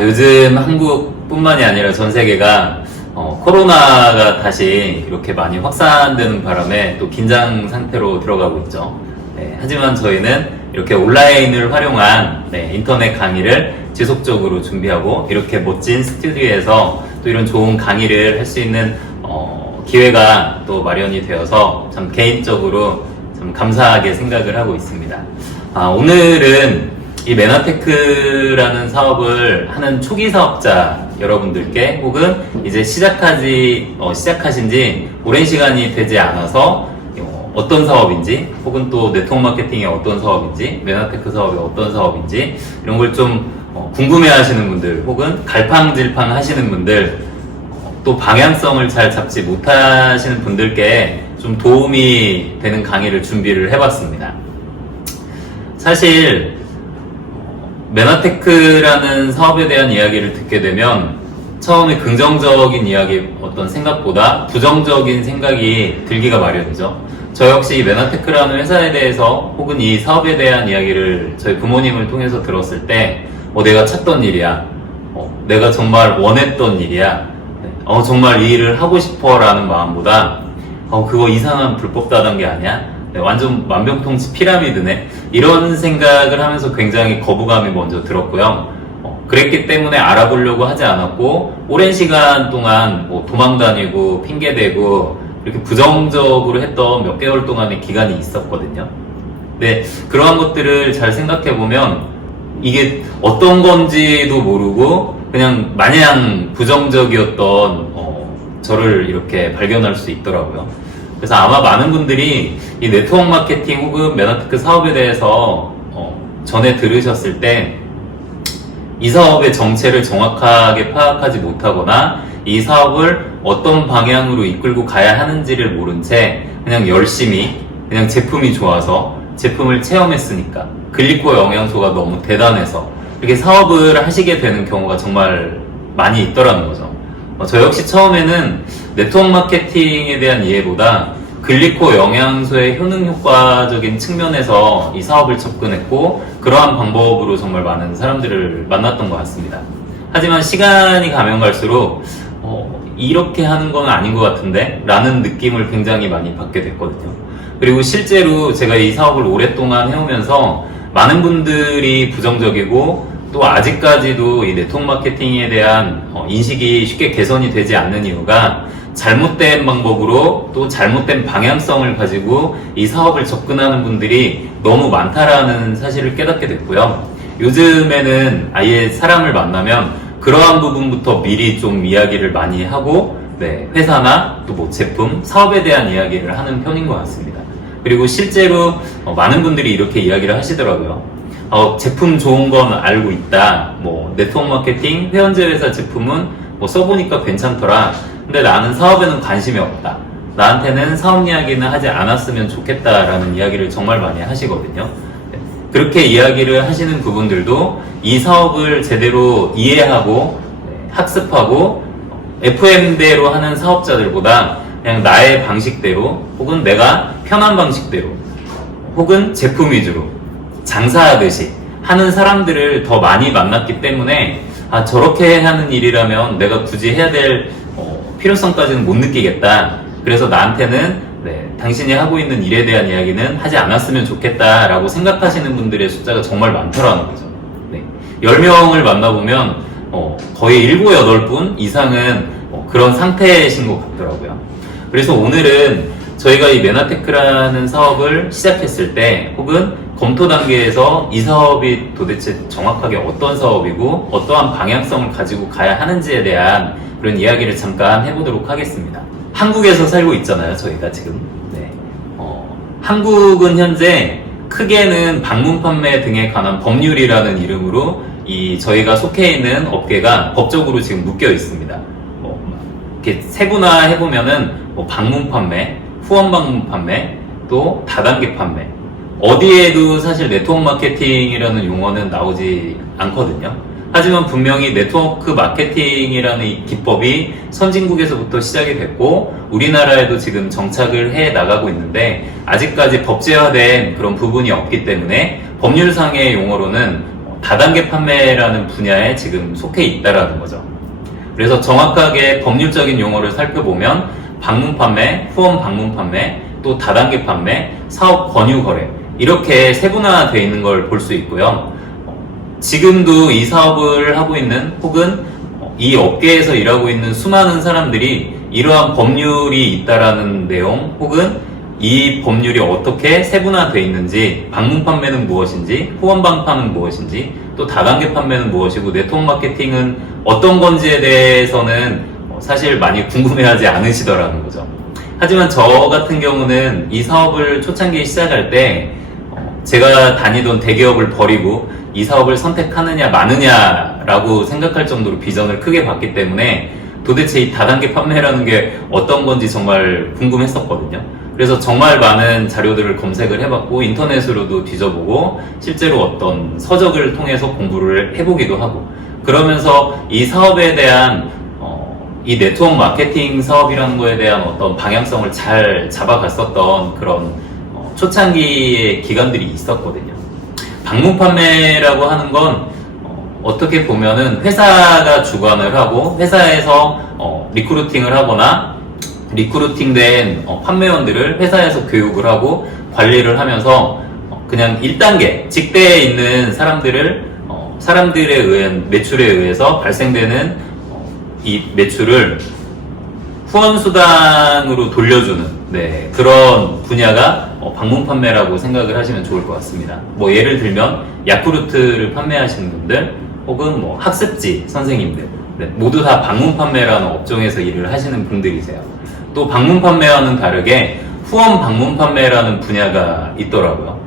요즘 한국뿐만이 아니라 전 세계가 코로나가 다시 이렇게 많이 확산되는 바람에 또 긴장 상태로 들어가고 있죠. 네, 하지만 저희는 이렇게 온라인을 활용한 인터넷 강의를 지속적으로 준비하고 이렇게 멋진 스튜디오에서 또 이런 좋은 강의를 할 수 있는 기회가 또 마련이 되어서 참 개인적으로 참 감사하게 생각을 하고 있습니다. 오늘은 이 메나테크라는 사업을 하는 초기 사업자 여러분들께 혹은 이제 시작하신 지 오랜 시간이 되지 않아서 어떤 사업인지 혹은 또 네트워크 마케팅이 어떤 사업인지 메나테크 사업이 어떤 사업인지 이런 걸 좀 궁금해 하시는 분들 혹은 갈팡질팡 하시는 분들 또 방향성을 잘 잡지 못하시는 분들께 좀 도움이 되는 강의를 준비를 해봤습니다. 사실 메나테크라는 사업에 대한 이야기를 듣게 되면 처음에 긍정적인 이야기 어떤 생각보다 부정적인 생각이 들기가 마련이죠. 저 역시 메나테크라는 회사에 대해서 혹은 이 사업에 대한 이야기를 저희 부모님을 통해서 들었을 때 내가 찾던 일이야, 내가 정말 원했던 일이야, 정말 이 일을 하고 싶어 라는 마음보다 그거 이상한 불법 다단계 아니야? 완전 만병통치 피라미드네? 이런 생각을 하면서 굉장히 거부감이 먼저 들었고요. 그랬기 때문에 알아보려고 하지 않았고 오랜 시간 동안 도망다니고 핑계대고 이렇게 부정적으로 했던 몇 개월 동안의 기간이 있었거든요. 근데 그러한 것들을 잘 생각해보면 이게 어떤 건지도 모르고 그냥 마냥 부정적이었던 저를 이렇게 발견할 수 있더라고요. 그래서 아마 많은 분들이 이 네트워크 마케팅 혹은 메나테크 사업에 대해서 전에 들으셨을 때 이 사업의 정체를 정확하게 파악하지 못하거나 이 사업을 어떤 방향으로 이끌고 가야 하는지를 모른 채 그냥 열심히 그냥 제품이 좋아서 제품을 체험했으니까 글리코 영양소가 너무 대단해서 이렇게 사업을 하시게 되는 경우가 정말 많이 있더라는 거죠. 저 역시 처음에는 네트워크 마케팅에 대한 이해보다 글리코 영양소의 효능 효과적인 측면에서 이 사업을 접근했고 그러한 방법으로 정말 많은 사람들을 만났던 것 같습니다. 하지만 시간이 가면 갈수록 이렇게 하는 건 아닌 것 같은데? 라는 느낌을 굉장히 많이 받게 됐거든요. 그리고 실제로 제가 이 사업을 오랫동안 해오면서 많은 분들이 부정적이고 또 아직까지도 이 네트워크 마케팅에 대한 인식이 쉽게 개선이 되지 않는 이유가 잘못된 방법으로 또 잘못된 방향성을 가지고 이 사업을 접근하는 분들이 너무 많다라는 사실을 깨닫게 됐고요. 요즘에는 아예 사람을 만나면 그러한 부분부터 미리 좀 이야기를 많이 하고 회사나 또 제품, 사업에 대한 이야기를 하는 편인 것 같습니다. 그리고 실제로 많은 분들이 이렇게 이야기를 하시더라고요. 제품 좋은 건 알고 있다. 네트워크 마케팅, 회원제 회사 제품은 써보니까 괜찮더라. 근데 나는 사업에는 관심이 없다. 나한테는 사업 이야기는 하지 않았으면 좋겠다라는 이야기를 정말 많이 하시거든요. 그렇게 이야기를 하시는 부분들도 이 사업을 제대로 이해하고 학습하고 FM대로 하는 사업자들보다 그냥 나의 방식대로 혹은 내가 편한 방식대로 혹은 제품 위주로 장사하듯이 하는 사람들을 더 많이 만났기 때문에 저렇게 하는 일이라면 내가 굳이 해야 될 필요성까지는 못 느끼겠다. 그래서 나한테는 당신이 하고 있는 일에 대한 이야기는 하지 않았으면 좋겠다 라고 생각하시는 분들의 숫자가 정말 많더라는 거죠. 10명을 만나보면 거의 7, 8분 이상은 그런 상태이신 것 같더라고요. 그래서 오늘은 저희가 이 메나테크라는 사업을 시작했을 때 혹은 검토 단계에서 이 사업이 도대체 정확하게 어떤 사업이고 어떠한 방향성을 가지고 가야 하는지에 대한 그런 이야기를 잠깐 해보도록 하겠습니다. 한국에서 살고 있잖아요, 저희가 지금. 한국은 현재 크게는 방문 판매 등에 관한 법률이라는 이름으로 저희가 속해 있는 업계가 법적으로 지금 묶여 있습니다. 이렇게 세분화해보면은 방문 판매, 후원 방문 판매, 또 다단계 판매. 어디에도 사실 네트워크 마케팅이라는 용어는 나오지 않거든요. 하지만 분명히 네트워크 마케팅이라는 이 기법이 선진국에서부터 시작이 됐고 우리나라에도 지금 정착을 해 나가고 있는데 아직까지 법제화된 그런 부분이 없기 때문에 법률상의 용어로는 다단계 판매라는 분야에 지금 속해 있다라는 거죠. 그래서 정확하게 법률적인 용어를 살펴보면 방문 판매, 후원 방문 판매, 또 다단계 판매, 사업 권유 거래 이렇게 세분화되어 있는 걸 볼 수 있고요. 지금도 이 사업을 하고 있는 혹은 이 업계에서 일하고 있는 수많은 사람들이 이러한 법률이 있다라는 내용 혹은 이 법률이 어떻게 세분화되어 있는지, 방문 판매는 무엇인지, 후원 방판은 무엇인지, 또 다단계 판매는 무엇이고 네트워크 마케팅은 어떤 건지에 대해서는 사실 많이 궁금해하지 않으시더라는 거죠. 하지만 저 같은 경우는 이 사업을 초창기에 시작할 때 제가 다니던 대기업을 버리고 이 사업을 선택하느냐 마느냐라고 생각할 정도로 비전을 크게 봤기 때문에 도대체 이 다단계 판매라는 게 어떤 건지 정말 궁금했었거든요. 그래서 정말 많은 자료들을 검색을 해봤고 인터넷으로도 뒤져보고 실제로 어떤 서적을 통해서 공부를 해보기도 하고 그러면서 이 사업에 대한 이 네트워크 마케팅 사업이라는 거에 대한 어떤 방향성을 잘 잡아갔었던 그런 초창기의 기간들이 있었거든요. 방문 판매라고 하는 건 어떻게 보면은 회사가 주관을 하고 회사에서 리크루팅을 하거나 리크루팅된 판매원들을 회사에서 교육을 하고 관리를 하면서 그냥 1단계 직대에 있는 사람들에 의한 매출에 의해서 발생되는 이 매출을 후원수당으로 돌려주는 그런 분야가 방문 판매라고 생각을 하시면 좋을 것 같습니다. 뭐 예를 들면 야쿠르트를 판매하시는 분들 혹은 뭐 학습지 선생님들 모두 다 방문 판매라는 업종에서 일을 하시는 분들이세요. 또 방문 판매와는 다르게 후원 방문 판매라는 분야가 있더라고요.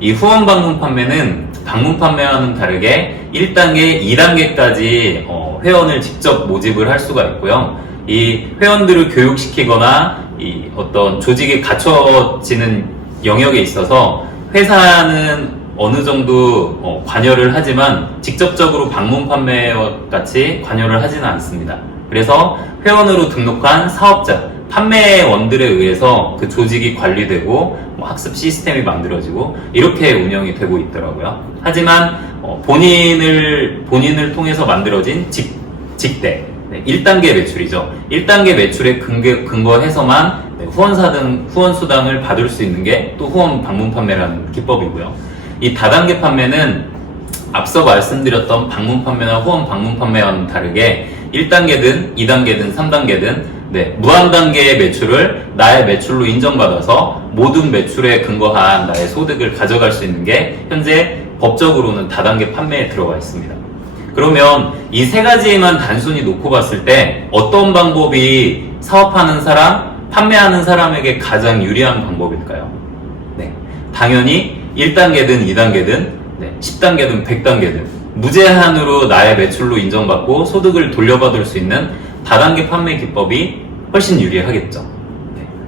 이 후원 방문 판매는 방문 판매와는 다르게 1단계, 2단계까지 회원을 직접 모집을 할 수가 있고요. 이 회원들을 교육시키거나 이 어떤 조직이 갖춰지는 영역에 있어서 회사는 어느 정도 관여를 하지만 직접적으로 방문 판매와 같이 관여를 하지는 않습니다. 그래서 회원으로 등록한 사업자, 판매원들에 의해서 그 조직이 관리되고 학습 시스템이 만들어지고 이렇게 운영이 되고 있더라고요. 하지만 본인을 통해서 만들어진 직대 1단계 매출이죠. 1단계 매출에 근거해서만 후원수당을 받을 수 있는 게 또 후원 방문 판매라는 기법이고요. 이 다단계 판매는 앞서 말씀드렸던 방문 판매나 후원 방문 판매와는 다르게 1단계든 2단계든 3단계든 무한 단계의 매출을 나의 매출로 인정받아서 모든 매출에 근거한 나의 소득을 가져갈 수 있는 게 현재 법적으로는 다단계 판매에 들어가 있습니다. 그러면 이 세 가지만 단순히 놓고 봤을 때 어떤 방법이 사업하는 사람, 판매하는 사람에게 가장 유리한 방법일까요? 당연히 1단계든 2단계든 10단계든 100단계든 무제한으로 나의 매출로 인정받고 소득을 돌려받을 수 있는 다단계 판매 기법이 훨씬 유리하겠죠.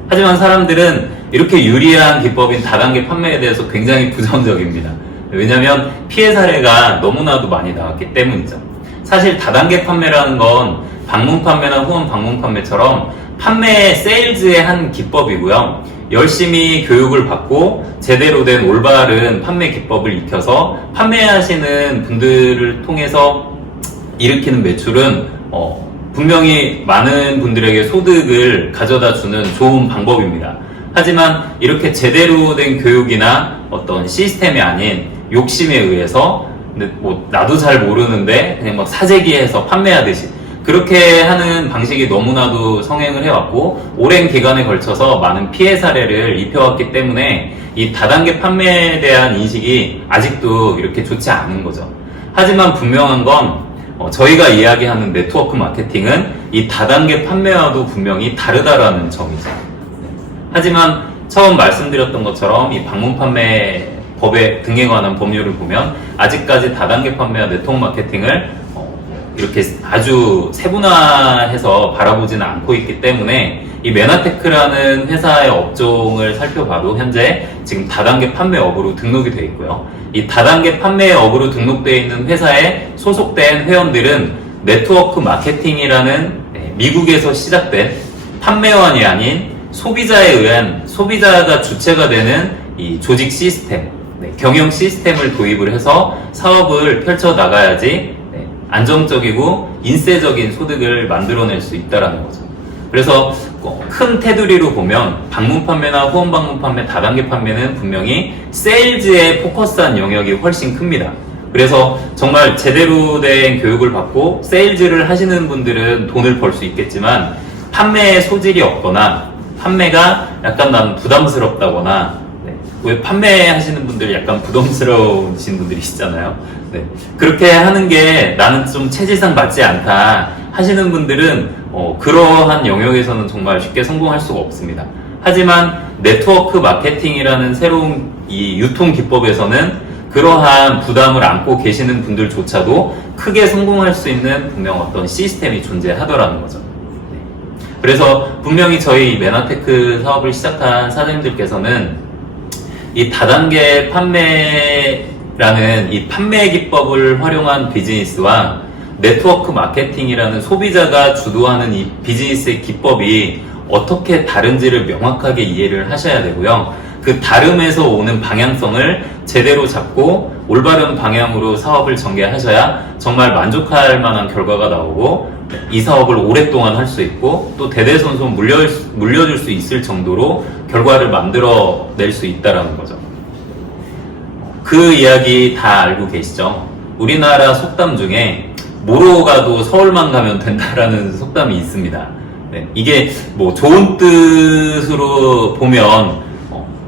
하지만 사람들은 이렇게 유리한 기법인 다단계 판매에 대해서 굉장히 부정적입니다. 왜냐하면 피해 사례가 너무나도 많이 나왔기 때문이죠. 사실 다단계 판매라는 건 방문 판매나 후원 방문 판매처럼 판매 세일즈의 한 기법이고요. 열심히 교육을 받고 제대로 된 올바른 판매 기법을 익혀서 판매하시는 분들을 통해서 일으키는 매출은 분명히 많은 분들에게 소득을 가져다 주는 좋은 방법입니다. 하지만 이렇게 제대로 된 교육이나 어떤 시스템이 아닌 욕심에 의해서 나도 잘 모르는데 그냥 막 사재기해서 판매하듯이 그렇게 하는 방식이 너무나도 성행을 해왔고 오랜 기간에 걸쳐서 많은 피해 사례를 입혀왔기 때문에 이 다단계 판매에 대한 인식이 아직도 이렇게 좋지 않은 거죠. 하지만 분명한 건 저희가 이야기하는 네트워크 마케팅은 이 다단계 판매와도 분명히 다르다라는 점이죠. 하지만 처음 말씀드렸던 것처럼 이 방문 판매 법에 등에 관한 법률을 보면 아직까지 다단계 판매와 네트워크 마케팅을 이렇게 아주 세분화해서 바라보지는 않고 있기 때문에 이 메나테크라는 회사의 업종을 살펴봐도 현재 지금 다단계 판매업으로 등록이 되어 있고요. 이 다단계 판매업으로 등록되어 있는 회사에 소속된 회원들은 네트워크 마케팅이라는 미국에서 시작된 판매원이 아닌 소비자에 의한 소비자가 주체가 되는 이 조직 시스템 네, 경영 시스템을 도입을 해서 사업을 펼쳐 나가야지 네, 안정적이고 인세적인 소득을 만들어낼 수 있다는 거죠. 그래서 큰 테두리로 보면 방문 판매나 후원 방문 판매, 다단계 판매는 분명히 세일즈에 포커스한 영역이 훨씬 큽니다. 그래서 정말 제대로 된 교육을 받고 세일즈를 하시는 분들은 돈을 벌 수 있겠지만 판매에 소질이 없거나 판매가 약간 난 부담스럽다거나 네, 왜 판매하시는 분들이 약간 부담스러우신 분들이 있잖아요. 네, 그렇게 하는 게 나는 좀 체질상 맞지 않다 하시는 분들은 그러한 영역에서는 정말 쉽게 성공할 수가 없습니다. 하지만 네트워크 마케팅이라는 새로운 이 유통 기법에서는 그러한 부담을 안고 계시는 분들조차도 크게 성공할 수 있는 분명 어떤 시스템이 존재하더라는 거죠. 네. 그래서 분명히 저희 메나테크 사업을 시작한 사장님들께서는 이 다단계 판매라는 이 판매 기법을 활용한 비즈니스와 네트워크 마케팅이라는 소비자가 주도하는 이 비즈니스의 기법이 어떻게 다른지를 명확하게 이해를 하셔야 되고요. 그 다름에서 오는 방향성을 제대로 잡고 올바른 방향으로 사업을 전개하셔야 정말 만족할 만한 결과가 나오고 이 사업을 오랫동안 할 수 있고 또 대대손손 물려줄 수 있을 정도로 결과를 만들어낼 수 있다는 거죠. 그 이야기 다 알고 계시죠? 우리나라 속담 중에 뭐로 가도 서울만 가면 된다라는 속담이 있습니다. 네, 이게 뭐 좋은 뜻으로 보면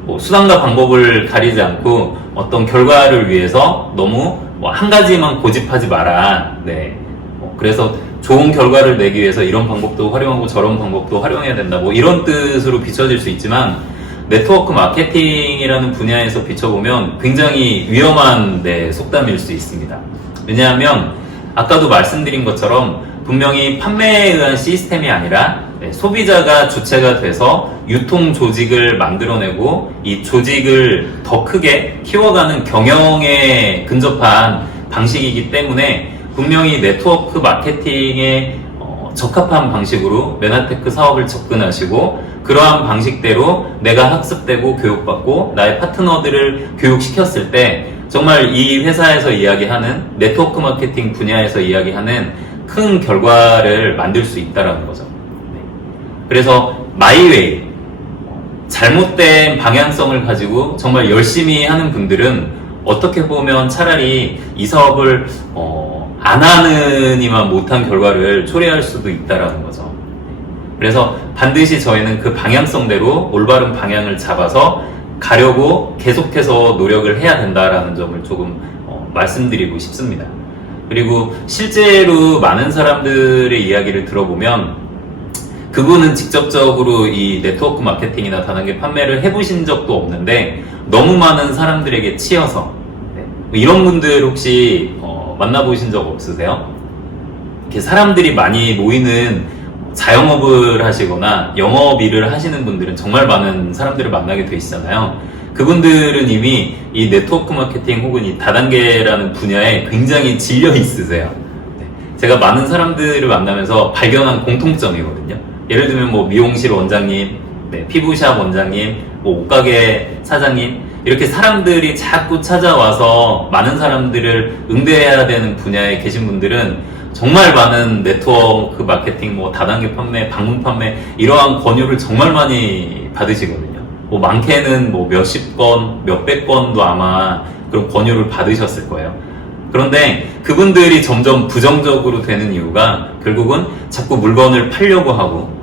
뭐 수단과 방법을 가리지 않고 어떤 결과를 위해서 너무 뭐 한 가지만 고집하지 마라. 네. 그래서 좋은 결과를 내기 위해서 이런 방법도 활용하고 저런 방법도 활용해야 된다. 뭐 이런 뜻으로 비춰질 수 있지만 네트워크 마케팅이라는 분야에서 비춰보면 굉장히 위험한 속담일 수 있습니다. 왜냐하면 아까도 말씀드린 것처럼 분명히 판매에 의한 시스템이 아니라 소비자가 주체가 돼서 유통 조직을 만들어내고 이 조직을 더 크게 키워가는 경영에 근접한 방식이기 때문에 분명히 네트워크 마케팅에 적합한 방식으로 메나테크 사업을 접근하시고 그러한 방식대로 내가 학습되고 교육받고 나의 파트너들을 교육시켰을 때 정말 이 회사에서 이야기하는 네트워크 마케팅 분야에서 이야기하는 큰 결과를 만들 수 있다는 거죠. 그래서 마이웨이, 잘못된 방향성을 가지고 정말 열심히 하는 분들은 어떻게 보면 차라리 이 사업을 안 하느니만 못한 결과를 초래할 수도 있다는 거죠. 그래서 반드시 저희는 그 방향성대로 올바른 방향을 잡아서 가려고 계속해서 노력을 해야 된다라는 점을 조금 말씀드리고 싶습니다. 그리고 실제로 많은 사람들의 이야기를 들어보면 그분은 직접적으로 이 네트워크 마케팅이나 다단계 판매를 해보신 적도 없는데 너무 많은 사람들에게 치여서 이런 분들 혹시 만나보신 적 없으세요? 이렇게 사람들이 많이 모이는 자영업을 하시거나 영업일을 하시는 분들은 정말 많은 사람들을 만나게 되시잖아요. 그분들은 이미 이 네트워크 마케팅 혹은 이 다단계라는 분야에 굉장히 질려 있으세요. 제가 많은 사람들을 만나면서 발견한 공통점이거든요. 예를 들면 뭐 미용실 원장님, 피부샵 원장님, 뭐 옷가게 사장님 이렇게 사람들이 자꾸 찾아와서 많은 사람들을 응대해야 되는 분야에 계신 분들은 정말 많은 네트워크 마케팅, 뭐 다단계 판매, 방문 판매 이러한 권유를 정말 많이 받으시거든요. 뭐 많게는 뭐 몇십 건, 몇백 건도 아마 그런 권유를 받으셨을 거예요. 그런데 그분들이 점점 부정적으로 되는 이유가 결국은 자꾸 물건을 팔려고 하고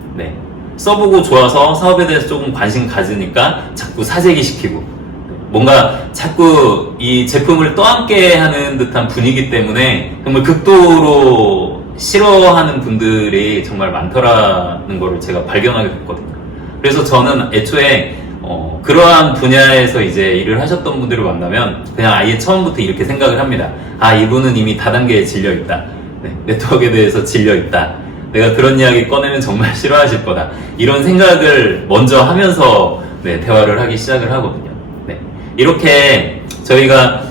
써보고 좋아서 사업에 대해서 조금 관심 가지니까 자꾸 사재기 시키고 뭔가 자꾸 이 제품을 떠안게 하는 듯한 분위기 때문에 정말 극도로 싫어하는 분들이 정말 많더라는 거를 제가 발견하게 됐거든요. 그래서 저는 애초에 그러한 분야에서 이제 일을 하셨던 분들을 만나면 그냥 아예 처음부터 이렇게 생각을 합니다. 아, 이분은 이미 다단계에 질려있다. 네트워크에 대해서 질려있다. 내가 그런 이야기 꺼내면 정말 싫어하실 거다. 이런 생각을 먼저 하면서 대화를 하기 시작을 하거든요. 이렇게 저희가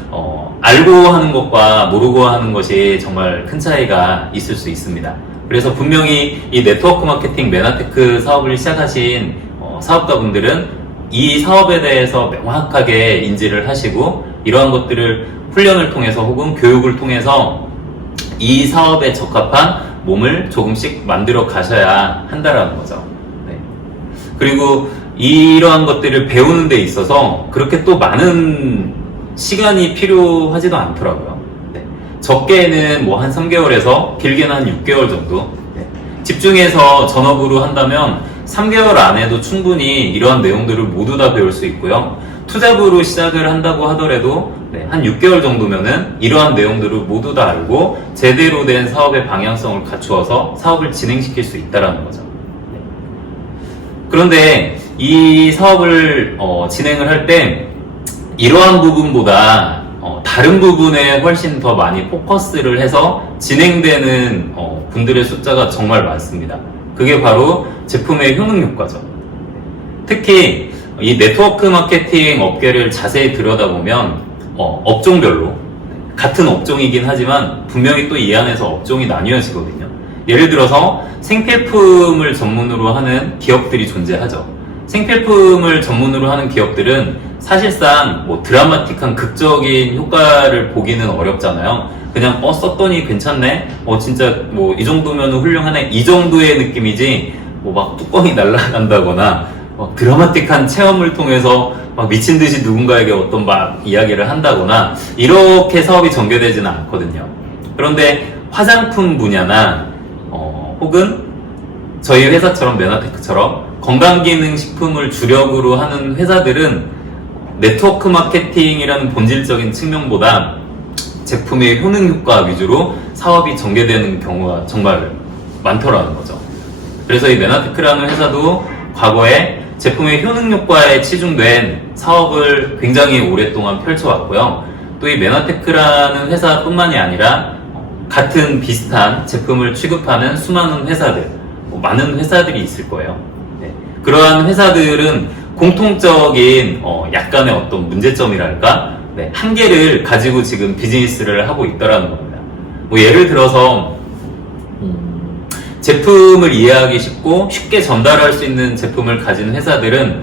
알고 하는 것과 모르고 하는 것이 정말 큰 차이가 있을 수 있습니다. 그래서 분명히 이 네트워크 마케팅 메나테크 사업을 시작하신 사업가분들은 이 사업에 대해서 명확하게 인지를 하시고 이러한 것들을 훈련을 통해서 혹은 교육을 통해서 이 사업에 적합한 몸을 조금씩 만들어 가셔야 한다라는 거죠. 네. 그리고 이러한 것들을 배우는 데 있어서 그렇게 또 많은 시간이 필요하지도 않더라고요. 네. 적게는 뭐 한 3개월에서 길게는 한 6개월 정도. 네. 집중해서 전업으로 한다면 3개월 안에도 충분히 이러한 내용들을 모두 다 배울 수 있고요. 투잡으로 시작을 한다고 하더라도 한 6개월 정도면은 이러한 내용들을 모두 다 알고 제대로 된 사업의 방향성을 갖추어서 사업을 진행시킬 수 있다는 거죠. 네. 그런데 이 사업을 진행을 할 때 이러한 부분보다 다른 부분에 훨씬 더 많이 포커스를 해서 진행되는 분들의 숫자가 정말 많습니다. 그게 바로 제품의 효능 효과죠. 특히 이 네트워크 마케팅 업계를 자세히 들여다보면 업종별로 같은 업종이긴 하지만 분명히 또 이 안에서 업종이 나뉘어지거든요. 예를 들어서 생필품을 전문으로 하는 기업들이 존재하죠. 생필품을 전문으로 하는 기업들은 사실상 뭐 드라마틱한 극적인 효과를 보기는 어렵잖아요. 그냥 썼더니 괜찮네? 진짜 뭐 이 정도면 훌륭하네? 이 정도의 느낌이지 뭐 막 뚜껑이 날아간다거나 드라마틱한 체험을 통해서 막 미친 듯이 누군가에게 어떤 막 이야기를 한다거나 이렇게 사업이 전개되지는 않거든요. 그런데 화장품 분야나 혹은 저희 회사처럼 메나테크처럼 건강기능식품을 주력으로 하는 회사들은 네트워크 마케팅이라는 본질적인 측면보다 제품의 효능 효과 위주로 사업이 전개되는 경우가 정말 많더라는 거죠. 그래서 이 메나테크라는 회사도 과거에 제품의 효능 효과에 치중된 사업을 굉장히 오랫동안 펼쳐왔고요. 또 이 메나테크라는 회사뿐만이 아니라 같은 비슷한 제품을 취급하는 수많은 회사들, 많은 회사들이 있을 거예요. 네. 그러한 회사들은 공통적인 약간의 어떤 문제점이랄까, 네, 한계를 가지고 지금 비즈니스를 하고 있더라는 겁니다. 뭐 예를 들어서 제품을 이해하기 쉽고 쉽게 전달할 수 있는 제품을 가진 회사들은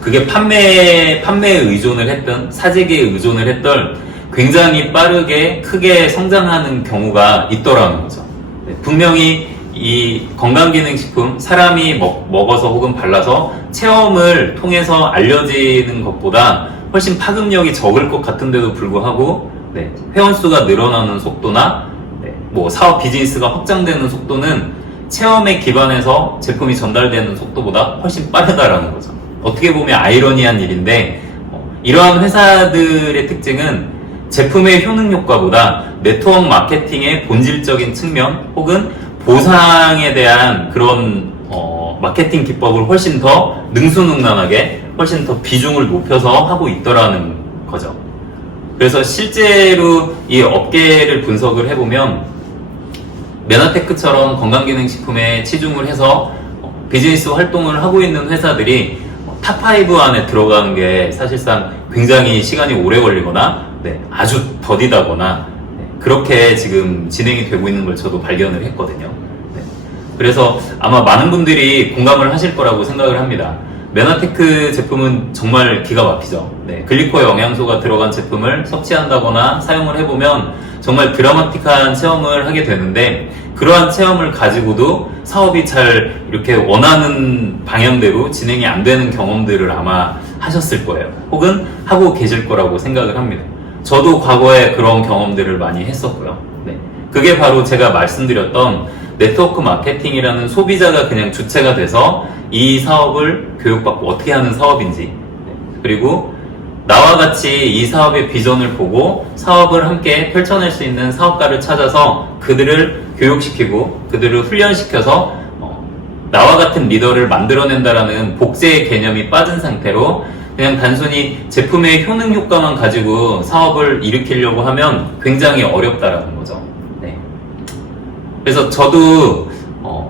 그게 판매에 의존을 했던, 사재기에 의존을 했던 굉장히 빠르게 크게 성장하는 경우가 있더라는 거죠. 네, 분명히 이 건강기능식품, 사람이 먹어서 혹은 발라서 체험을 통해서 알려지는 것보다 훨씬 파급력이 적을 것 같은데도 불구하고 네, 회원수가 늘어나는 속도나 뭐 사업 비즈니스가 확장되는 속도는 체험에 기반해서 제품이 전달되는 속도보다 훨씬 빠르다라는 거죠. 어떻게 보면 아이러니한 일인데 이러한 회사들의 특징은 제품의 효능 효과보다 네트워크 마케팅의 본질적인 측면 혹은 보상에 대한 그런 마케팅 기법을 훨씬 더 능수능란하게 훨씬 더 비중을 높여서 하고 있더라는 거죠. 그래서 실제로 이 업계를 분석을 해보면 메나테크처럼 건강기능식품에 치중을 해서 비즈니스 활동을 하고 있는 회사들이 탑5 안에 들어가는 게 사실상 굉장히 시간이 오래 걸리거나 아주 더디다거나 그렇게 지금 진행이 되고 있는 걸 저도 발견을 했거든요. 그래서 아마 많은 분들이 공감을 하실 거라고 생각을 합니다. 메나테크 제품은 정말 기가 막히죠. 글리코 영양소가 들어간 제품을 섭취한다거나 사용을 해보면 정말 드라마틱한 체험을 하게 되는데 그러한 체험을 가지고도 사업이 잘 이렇게 원하는 방향대로 진행이 안 되는 경험들을 아마 하셨을 거예요. 혹은 하고 계실 거라고 생각을 합니다. 저도 과거에 그런 경험들을 많이 했었고요. 그게 바로 제가 말씀드렸던 네트워크 마케팅이라는 소비자가 그냥 주체가 돼서 이 사업을 교육받고 어떻게 하는 사업인지, 그리고 나와 같이 이 사업의 비전을 보고 사업을 함께 펼쳐낼 수 있는 사업가를 찾아서 그들을 교육시키고 그들을 훈련시켜서 나와 같은 리더를 만들어낸다라는 복제의 개념이 빠진 상태로 그냥 단순히 제품의 효능 효과만 가지고 사업을 일으키려고 하면 굉장히 어렵다라는 거죠. 그래서 저도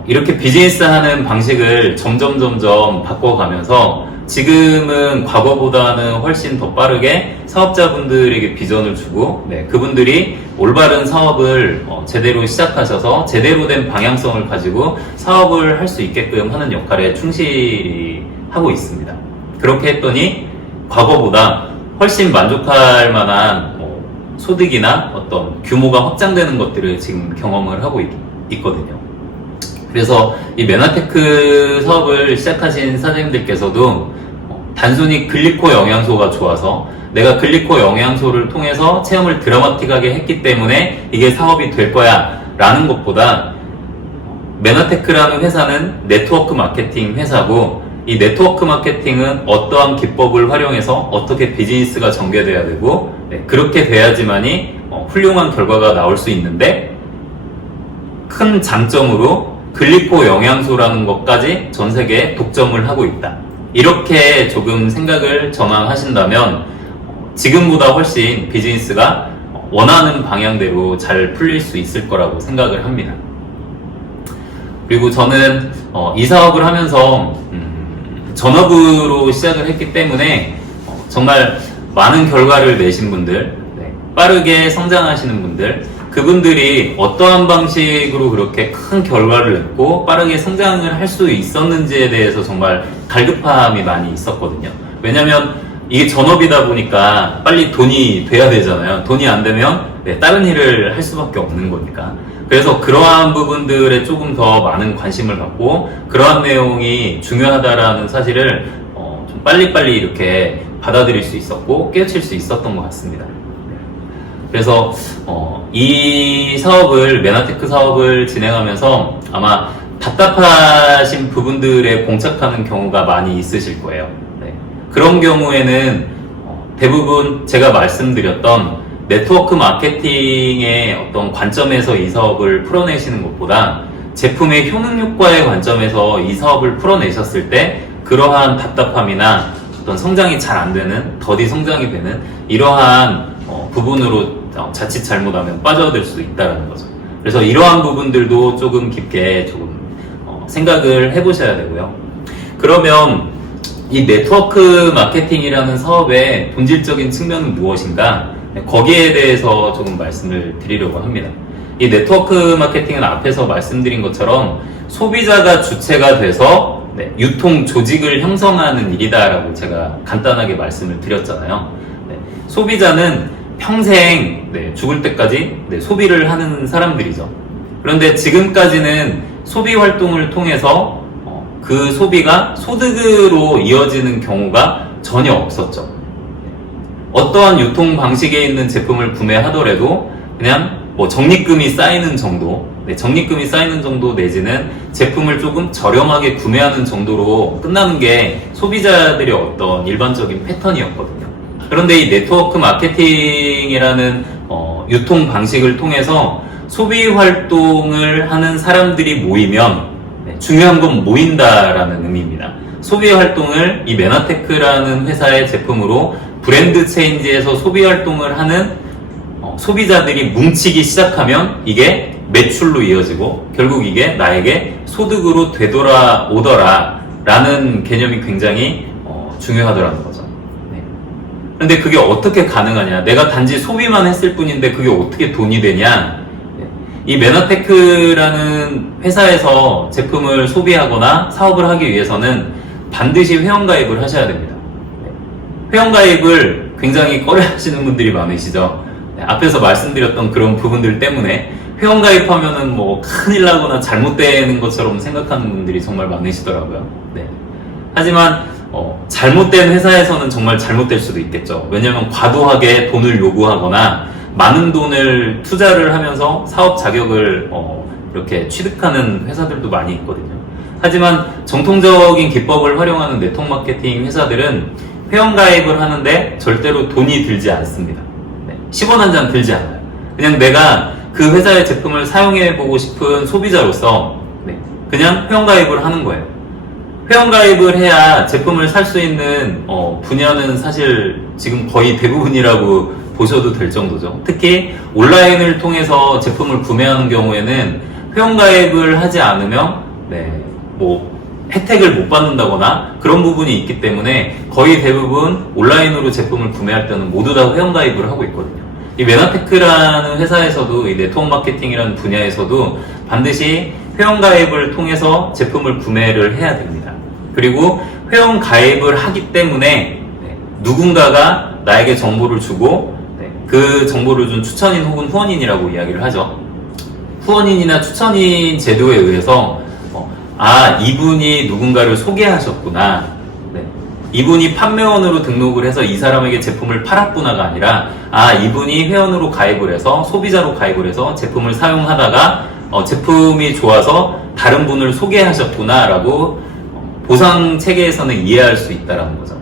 이렇게 비즈니스 하는 방식을 점점 바꿔가면서 지금은 과거보다는 훨씬 더 빠르게 사업자분들에게 비전을 주고 그분들이 올바른 사업을 제대로 시작하셔서 제대로 된 방향성을 가지고 사업을 할 수 있게끔 하는 역할에 충실히 하고 있습니다. 그렇게 했더니 과거보다 훨씬 만족할 만한 소득이나 어떤 규모가 확장되는 것들을 지금 경험을 하고 있거든요. 그래서 이 메나테크 사업을 시작하신 사장님들께서도 단순히 글리코 영양소가 좋아서 내가 글리코 영양소를 통해서 체험을 드라마틱하게 했기 때문에 이게 사업이 될 거야 라는 것보다 메나테크라는 회사는 네트워크 마케팅 회사고 이 네트워크 마케팅은 어떠한 기법을 활용해서 어떻게 비즈니스가 전개돼야 되고 그렇게 돼야지만이 훌륭한 결과가 나올 수 있는데 큰 장점으로 글리코 영양소라는 것까지 전 세계에 독점을 하고 있다. 이렇게 조금 생각을 전환하신다면 지금보다 훨씬 비즈니스가 원하는 방향대로 잘 풀릴 수 있을 거라고 생각을 합니다. 그리고 저는 이 사업을 하면서 전업으로 시작을 했기 때문에 정말 많은 결과를 내신 분들, 빠르게 성장하시는 분들, 그분들이 어떠한 방식으로 그렇게 큰 결과를 냈고 빠르게 성장을 할 수 있었는지에 대해서 정말 갈급함이 많이 있었거든요. 왜냐면 이게 전업이다 보니까 빨리 돈이 돼야 되잖아요. 돈이 안 되면 다른 일을 할 수밖에 없는 거니까. 그래서 그러한 부분들에 조금 더 많은 관심을 갖고 그러한 내용이 중요하다라는 사실을 좀 빨리빨리 이렇게 받아들일 수 있었고 깨우칠 수 있었던 것 같습니다. 그래서 이 사업을 메나테크 사업을 진행하면서 아마 답답하신 부분들에 봉착하는 경우가 많이 있으실 거예요. 그런 경우에는 대부분 제가 말씀드렸던 네트워크 마케팅의 어떤 관점에서 이 사업을 풀어내시는 것보다 제품의 효능 효과의 관점에서 이 사업을 풀어내셨을 때 그러한 답답함이나 어떤 성장이 잘 안 되는, 더디 성장이 되는 이러한 부분으로 자칫 잘못하면 빠져들 수 있다는 거죠. 그래서 이러한 부분들도 조금 깊게 생각을 해보셔야 되고요. 그러면 이 네트워크 마케팅이라는 사업의 본질적인 측면은 무엇인가? 거기에 대해서 조금 말씀을 드리려고 합니다. 이 네트워크 마케팅은 앞에서 말씀드린 것처럼 소비자가 주체가 돼서 유통 조직을 형성하는 일이다라고 제가 간단하게 말씀을 드렸잖아요. 소비자는 평생 죽을 때까지 소비를 하는 사람들이죠. 그런데 지금까지는 소비 활동을 통해서 그 소비가 소득으로 이어지는 경우가 전혀 없었죠. 어떠한 유통 방식에 있는 제품을 구매하더라도 그냥 적립금이 쌓이는 정도, 적립금이 쌓이는 정도 내지는 제품을 조금 저렴하게 구매하는 정도로 끝나는 게 소비자들의 어떤 일반적인 패턴이었거든요. 그런데 이 네트워크 마케팅이라는 유통 방식을 통해서 소비 활동을 하는 사람들이 모이면 중요한 건 모인다라는 의미입니다. 소비 활동을 이 메나테크라는 회사의 제품으로 브랜드 체인지에서 소비 활동을 하는 소비자들이 뭉치기 시작하면 이게 매출로 이어지고 결국 이게 나에게 소득으로 되돌아오더라 라는 개념이 굉장히 중요하더라는 거죠. 그런데 그게 어떻게 가능하냐? 내가 단지 소비만 했을 뿐인데 그게 어떻게 돈이 되냐? 이 메나테크라는 회사에서 제품을 소비하거나 사업을 하기 위해서는 반드시 회원가입을 하셔야 됩니다. 회원가입을 굉장히 꺼려하시는 분들이 많으시죠. 앞에서 말씀드렸던 그런 부분들 때문에 회원가입하면은 큰일 나거나 잘못되는 것처럼 생각하는 분들이 정말 많으시더라고요. 하지만 잘못된 회사에서는 정말 잘못될 수도 있겠죠. 왜냐하면 과도하게 돈을 요구하거나 많은 돈을 투자를 하면서 사업 자격을 이렇게 취득하는 회사들도 많이 있거든요. 하지만 정통적인 기법을 활용하는 네트워크 마케팅 회사들은 회원가입을 하는데 절대로 돈이 들지 않습니다. 10원 한 장 들지 않아요. 그냥 내가 그 회사의 제품을 사용해보고 싶은 소비자로서 그냥 회원가입을 하는 거예요. 회원가입을 해야 제품을 살 수 있는 분야는 사실 지금 거의 대부분이라고 보셔도 될 정도죠. 특히 온라인을 통해서 제품을 구매하는 경우에는 회원가입을 하지 않으면 혜택을 못 받는다거나 그런 부분이 있기 때문에 거의 대부분 온라인으로 제품을 구매할 때는 모두 다 회원가입을 하고 있거든요. 이 메나테크라는 회사에서도 이 네트워크 마케팅이라는 분야에서도 반드시 회원가입을 통해서 제품을 구매를 해야 됩니다. 그리고 회원 가입을 하기 때문에 누군가가 나에게 정보를 주고 그 정보를 준 추천인 혹은 후원인이라고 이야기를 하죠. 후원인이나 추천인 제도에 의해서 이분이 누군가를 소개하셨구나, 이분이 판매원으로 등록을 해서 이 사람에게 제품을 팔았구나가 아니라 이분이 회원으로 가입을 해서 소비자로 가입을 해서 제품을 사용하다가 제품이 좋아서 다른 분을 소개하셨구나 라고 보상 체계에서는 이해할 수 있다는 거죠.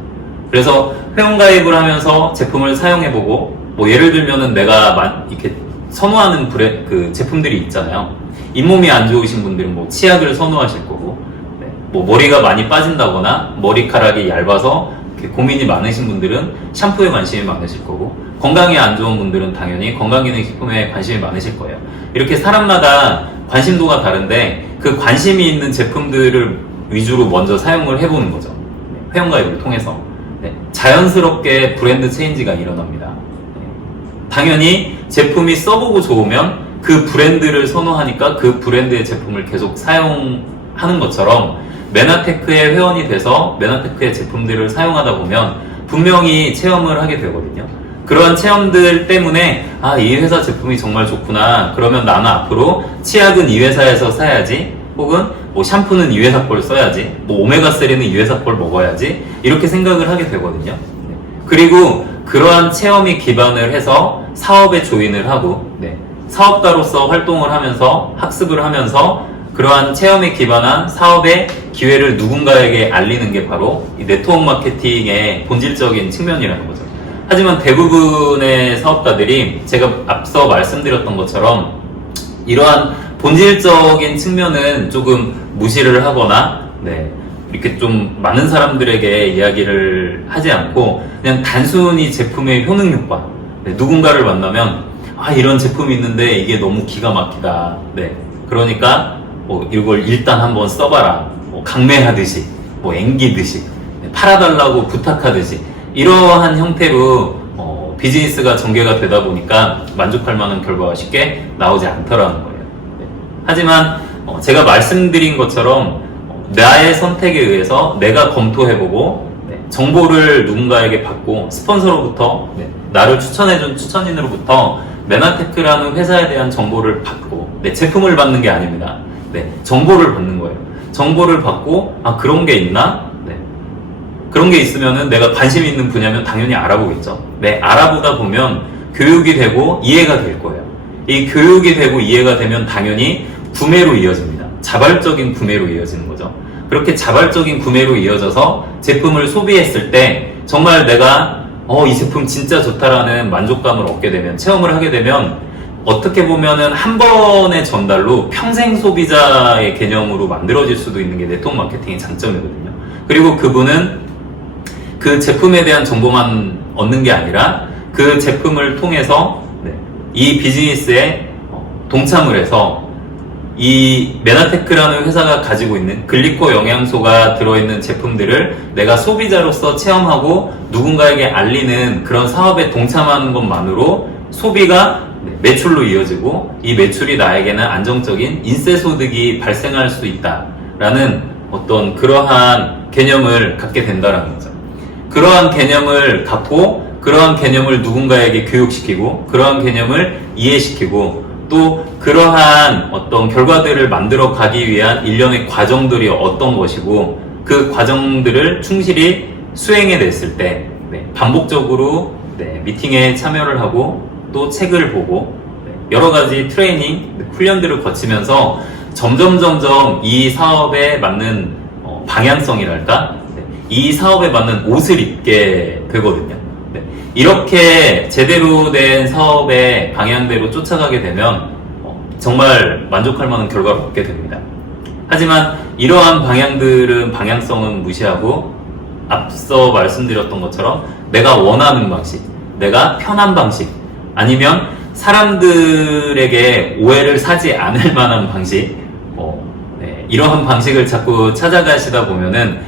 그래서 회원 가입을 하면서 제품을 사용해보고 예를 들면은 내가 이렇게 선호하는 그 제품들이 있잖아요. 잇몸이 안 좋으신 분들은 치약을 선호하실 거고, 머리가 많이 빠진다거나 머리카락이 얇아서 고민이 많으신 분들은 샴푸에 관심이 많으실 거고, 건강에 안 좋은 분들은 당연히 건강기능식품에 관심이 많으실 거예요. 이렇게 사람마다 관심도가 다른데 그 관심이 있는 제품들을 위주로 먼저 사용을 해보는 거죠. 회원가입을 통해서. 자연스럽게 브랜드 체인지가 일어납니다. 당연히 제품이 써보고 좋으면 그 브랜드를 선호하니까 그 브랜드의 제품을 계속 사용하는 것처럼 메나테크의 회원이 돼서 메나테크의 제품들을 사용하다 보면 분명히 체험을 하게 되거든요. 그러한 체험들 때문에 이 회사 제품이 정말 좋구나, 그러면 나는 앞으로 치약은 이 회사에서 사야지, 혹은 샴푸는 이 회사 걸 써야지, 오메가3는 이 회사 걸 먹어야지, 이렇게 생각을 하게 되거든요. 그리고 그러한 체험이 기반을 해서 사업에 조인을 하고, 사업가로서 활동을 하면서 학습을 하면서 그러한 체험에 기반한 사업의 기회를 누군가에게 알리는 게 바로 이 네트워크 마케팅의 본질적인 측면이라는 거죠. 하지만 대부분의 사업가들이 제가 앞서 말씀드렸던 것처럼 이러한 본질적인 측면은 조금 무시를 하거나 이렇게 좀 많은 사람들에게 이야기를 하지 않고 그냥 단순히 제품의 효능 효과, 누군가를 만나면 이런 제품이 있는데 이게 너무 기가 막히다, 그러니까 이걸 일단 한번 써봐라, 강매하듯이, 앵기듯이, 팔아달라고 부탁하듯이, 이러한 형태로 비즈니스가 전개가 되다 보니까 만족할 만한 결과가 쉽게 나오지 않더라는 거예요. 하지만 제가 말씀드린 것처럼 나의 선택에 의해서 내가 검토해보고 정보를 누군가에게 받고 스폰서로부터 나를 추천해준 추천인으로부터 메나테크라는 회사에 대한 정보를 받고 제품을 받는 게 아닙니다. 정보를 받는 거예요. 정보를 받고 그런 게 있나? 그런 게 있으면은 내가 관심 있는 분야면 당연히 알아보겠죠. 알아보다 보면 교육이 되고 이해가 될 거예요. 이 교육이 되고 이해가 되면 당연히 구매로 이어집니다. 자발적인 구매로 이어지는 거죠. 그렇게 자발적인 구매로 이어져서 제품을 소비했을 때 정말 내가 이 제품 진짜 좋다라는 만족감을 얻게 되면, 체험을 하게 되면 어떻게 보면은 한 번의 전달로 평생 소비자의 개념으로 만들어질 수도 있는 게 네트워크 마케팅의 장점이거든요. 그리고 그분은 그 제품에 대한 정보만 얻는 게 아니라 그 제품을 통해서 이 비즈니스에 동참을 해서 이 메나테크라는 회사가 가지고 있는 글리코 영양소가 들어있는 제품들을 내가 소비자로서 체험하고 누군가에게 알리는 그런 사업에 동참하는 것만으로 소비가 매출로 이어지고 이 매출이 나에게는 안정적인 인세 소득이 발생할 수 있다라는 어떤 그러한 개념을 갖게 된다는 거죠. 그러한 개념을 갖고 그러한 개념을 누군가에게 교육시키고 그러한 개념을 이해시키고 또 그러한 어떤 결과들을 만들어 가기 위한 일련의 과정들이 어떤 것이고 그 과정들을 충실히 수행해냈을 때 반복적으로 미팅에 참여를 하고 또 책을 보고 여러 가지 트레이닝, 훈련들을 거치면서 점점 이 사업에 맞는 방향성이랄까? 이 사업에 맞는 옷을 입게 되거든요. 이렇게 제대로 된 사업의 방향대로 쫓아가게 되면 정말 만족할 만한 결과를 얻게 됩니다. 하지만 이러한 방향성은 무시하고 앞서 말씀드렸던 것처럼 내가 원하는 방식, 내가 편한 방식, 아니면 사람들에게 오해를 사지 않을 만한 방식, 이러한 방식을 자꾸 찾아가시다 보면은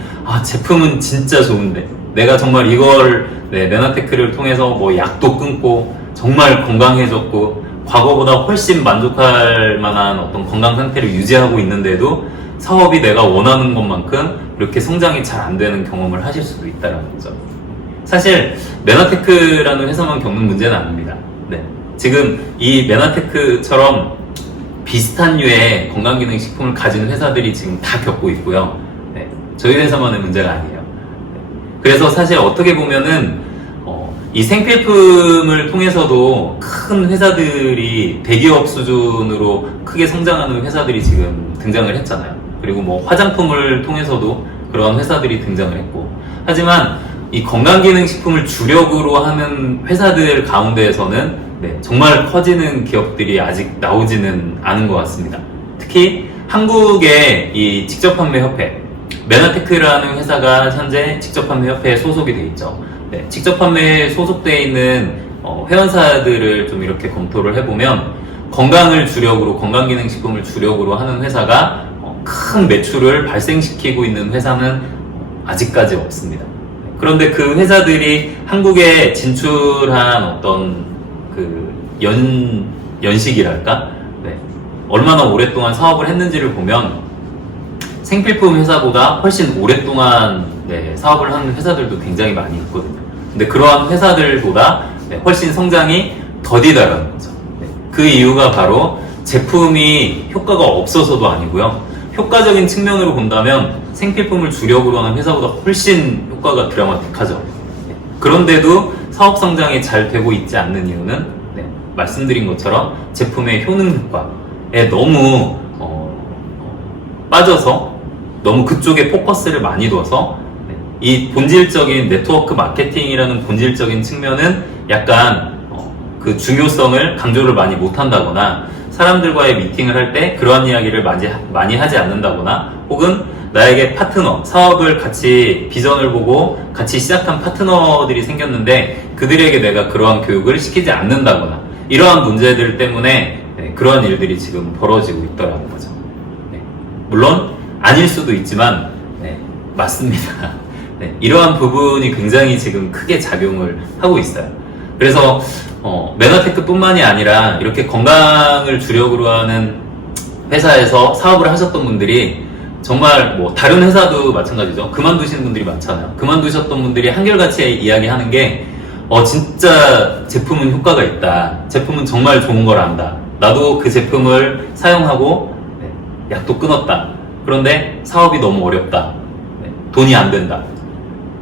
제품은 진짜 좋은데 내가 정말 이걸 메나테크를 통해서 약도 끊고 정말 건강해졌고 과거보다 훨씬 만족할 만한 어떤 건강 상태를 유지하고 있는데도 사업이 내가 원하는 것만큼 이렇게 성장이 잘 안 되는 경험을 하실 수도 있다는 거죠. 사실 메나테크라는 회사만 겪는 문제는 아닙니다. 네. 지금 이 메나테크처럼 비슷한 류의 건강기능식품을 가진 회사들이 지금 다 겪고 있고요. 네. 저희 회사만의 문제가 아니에요. 네. 그래서 사실 어떻게 보면은 이 생필품을 통해서도 큰 회사들이 대기업 수준으로 크게 성장하는 회사들이 지금 등장을 했잖아요. 그리고 뭐 화장품을 통해서도 그런 회사들이 등장을 했고, 하지만 이 건강기능식품을 주력으로 하는 회사들 가운데에서는 네, 정말 커지는 기업들이 아직 나오지는 않은 것 같습니다. 특히 한국의 이 직접판매협회, 메나테크라는 회사가 현재 직접판매협회에 소속이 돼 있죠. 네, 직접판매에 소속되어 있는 회원사들을 좀 이렇게 검토를 해보면 건강을 주력으로, 건강기능식품을 주력으로 하는 회사가 큰 매출을 발생시키고 있는 회사는 아직까지 없습니다. 그런데 그 회사들이 한국에 진출한 어떤 그 연식이랄까? 네. 얼마나 오랫동안 사업을 했는지를 보면 생필품 회사보다 훨씬 오랫동안 네, 사업을 하는 회사들도 굉장히 많이 있거든요. 근데 그러한 회사들보다 네, 훨씬 성장이 더디다라는 거죠. 네. 그 이유가 바로 제품이 효과가 없어서도 아니고요. 효과적인 측면으로 본다면 생필품을 주력으로 하는 회사보다 훨씬 효과가 드라마틱하죠. 네. 그런데도 사업 성장이 잘 되고 있지 않는 이유는 네, 말씀드린 것처럼 제품의 효능 효과에 너무 빠져서 너무 그쪽에 포커스를 많이 둬서 네, 이 본질적인 네트워크 마케팅이라는 본질적인 측면은 약간 그 중요성을 강조를 많이 못한다거나 사람들과의 미팅을 할 때 그러한 이야기를 많이 하지 않는다거나 혹은 나에게 파트너, 사업을 같이 비전을 보고 같이 시작한 파트너들이 생겼는데 그들에게 내가 그러한 교육을 시키지 않는다거나 이러한 문제들 때문에 네, 그러한 일들이 지금 벌어지고 있더라는 거죠. 네, 물론 아닐 수도 있지만 네, 맞습니다. 네, 이러한 부분이 굉장히 지금 크게 작용을 하고 있어요. 그래서 메나테크 뿐만이 아니라 이렇게 건강을 주력으로 하는 회사에서 사업을 하셨던 분들이 정말 뭐 다른 회사도 마찬가지죠. 그만두신 분들이 많잖아요. 그만두셨던 분들이 한결같이 이야기하는 게 진짜 제품은 효과가 있다. 제품은 정말 좋은 걸 안다. 나도 그 제품을 사용하고 네, 약도 끊었다. 그런데 사업이 너무 어렵다. 네, 돈이 안 된다.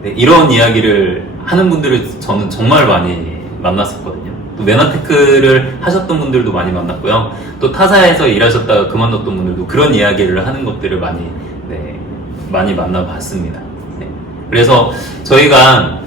네, 이런 이야기를 하는 분들을 저는 정말 많이 만났었거든요. 또 메나테크를 하셨던 분들도 많이 만났고요. 또 타사에서 일하셨다가 그만뒀던 분들도 그런 이야기를 하는 것들을 많이 만나봤습니다. 네. 그래서 저희가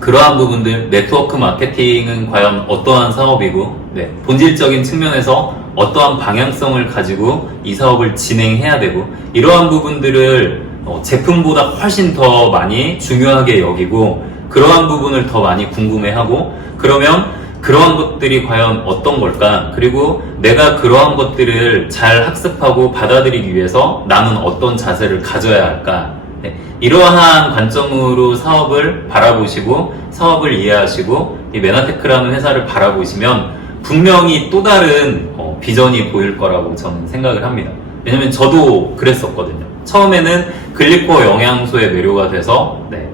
그러한 부분들, 네트워크 마케팅은 과연 어떠한 사업이고, 네, 본질적인 측면에서 어떠한 방향성을 가지고 이 사업을 진행해야 되고, 이러한 부분들을 제품보다 훨씬 더 많이 중요하게 여기고, 그러한 부분을 더 많이 궁금해하고, 그러면 그러한 것들이 과연 어떤 걸까? 그리고 내가 그러한 것들을 잘 학습하고 받아들이기 위해서 나는 어떤 자세를 가져야 할까? 네, 이러한 관점으로 사업을 바라보시고 사업을 이해하시고 이 메나테크라는 회사를 바라보시면 분명히 또 다른 비전이 보일 거라고 저는 생각을 합니다. 왜냐면 저도 그랬었거든요. 처음에는 글리코어 영양소에 매료가 돼서 네,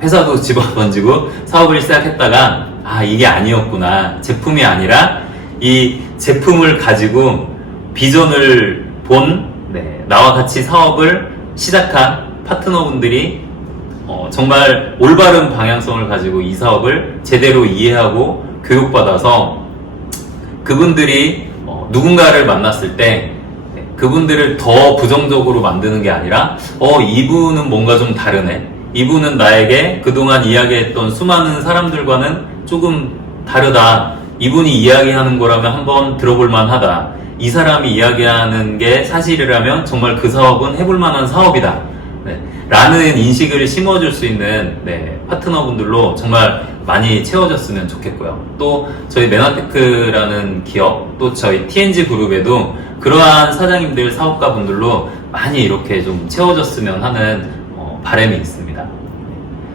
회사도 집어던지고 사업을 시작했다가 이게 아니었구나. 제품이 아니라 이 제품을 가지고 비전을 본 네, 나와 같이 사업을 시작한 파트너분들이 정말 올바른 방향성을 가지고 이 사업을 제대로 이해하고 교육받아서 그분들이 누군가를 만났을 때 네, 그분들을 더 부정적으로 만드는 게 아니라 이분은 뭔가 좀 다르네. 이분은 나에게 그동안 이야기했던 수많은 사람들과는 조금 다르다. 이분이 이야기하는 거라면 한번 들어볼 만하다. 이 사람이 이야기하는 게 사실이라면 정말 그 사업은 해볼 만한 사업이다. 네, 라는 인식을 심어줄 수 있는 네, 파트너분들로 정말 많이 채워졌으면 좋겠고요. 또 저희 메나테크라는 기업, 또 저희 TNG 그룹에도 그러한 사장님들, 사업가분들로 많이 이렇게 좀 채워졌으면 하는 바람이 있습니다.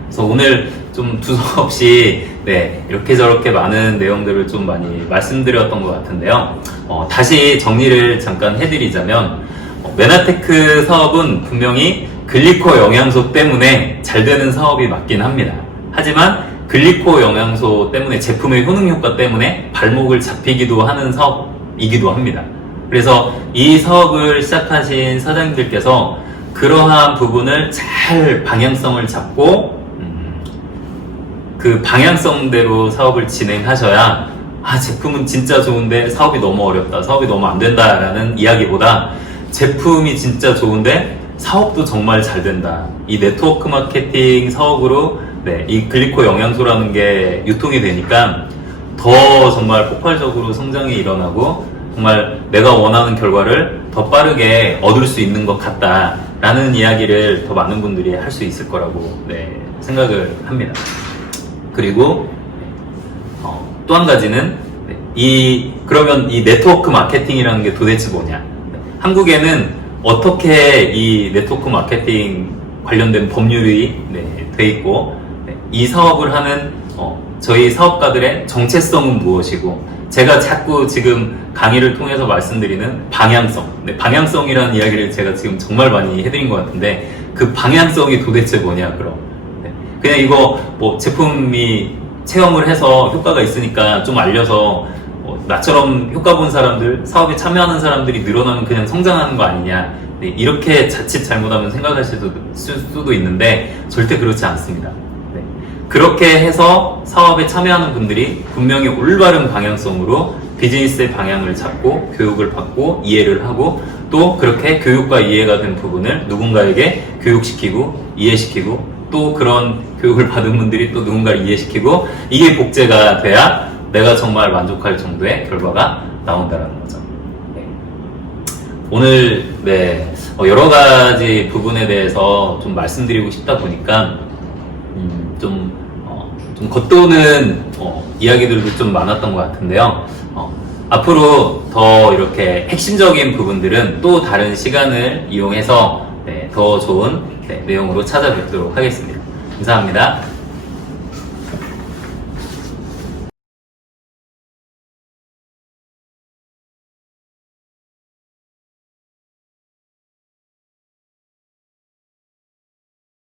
그래서 오늘 좀 좀 두서없이 네, 이렇게 저렇게 많은 내용들을 좀 많이 말씀드렸던 것 같은데요. 다시 정리를 잠깐 해드리자면 메나테크 사업은 분명히 글리코 영양소 때문에 잘 되는 사업이 맞긴 합니다. 하지만 글리코 영양소 때문에 제품의 효능 효과 때문에 발목을 잡히기도 하는 사업이기도 합니다. 그래서 이 사업을 시작하신 사장님들께서 그러한 부분을 잘 방향성을 잡고 그 방향성대로 사업을 진행하셔야 제품은 진짜 좋은데 사업이 너무 어렵다, 사업이 너무 안 된다 라는 이야기보다 제품이 진짜 좋은데 사업도 정말 잘 된다, 이 네트워크 마케팅 사업으로 네, 이 글리코 영양소라는 게 유통이 되니까 더 정말 폭발적으로 성장이 일어나고 정말 내가 원하는 결과를 더 빠르게 얻을 수 있는 것 같다라는 이야기를 더 많은 분들이 할 수 있을 거라고 네, 생각을 합니다. 그리고 또 한 가지는 그러면 이 네트워크 마케팅이라는 게 도대체 뭐냐? 한국에는 어떻게 이 네트워크 마케팅 관련된 법률이 돼 있고 이 사업을 하는 저희 사업가들의 정체성은 무엇이고, 제가 자꾸 지금 강의를 통해서 말씀드리는 방향성, 방향성이라는 이야기를 제가 지금 정말 많이 해드린 것 같은데 그 방향성이 도대체 뭐냐 그럼 그냥 이거 뭐 제품이 체험을 해서 효과가 있으니까 좀 알려서 나처럼 효과 본 사람들, 사업에 참여하는 사람들이 늘어나면 그냥 성장하는 거 아니냐, 이렇게 자칫 잘못하면 생각하실 수도 있는데 절대 그렇지 않습니다. 그렇게 해서 사업에 참여하는 분들이 분명히 올바른 방향성으로 비즈니스의 방향을 잡고 교육을 받고 이해를 하고 또 그렇게 교육과 이해가 된 부분을 누군가에게 교육시키고 이해시키고 또 그런 교육을 받은 분들이 또 누군가를 이해시키고 이게 복제가 돼야 내가 정말 만족할 정도의 결과가 나온다는 거죠. 오늘 여러 가지 부분에 대해서 좀 말씀드리고 싶다 보니까 좀 겉도는 이야기들도 좀 많았던 것 같은데요. 앞으로 더 이렇게 핵심적인 부분들은 또 다른 시간을 이용해서 더 좋은 내용으로 찾아뵙도록 하겠습니다. 감사합니다.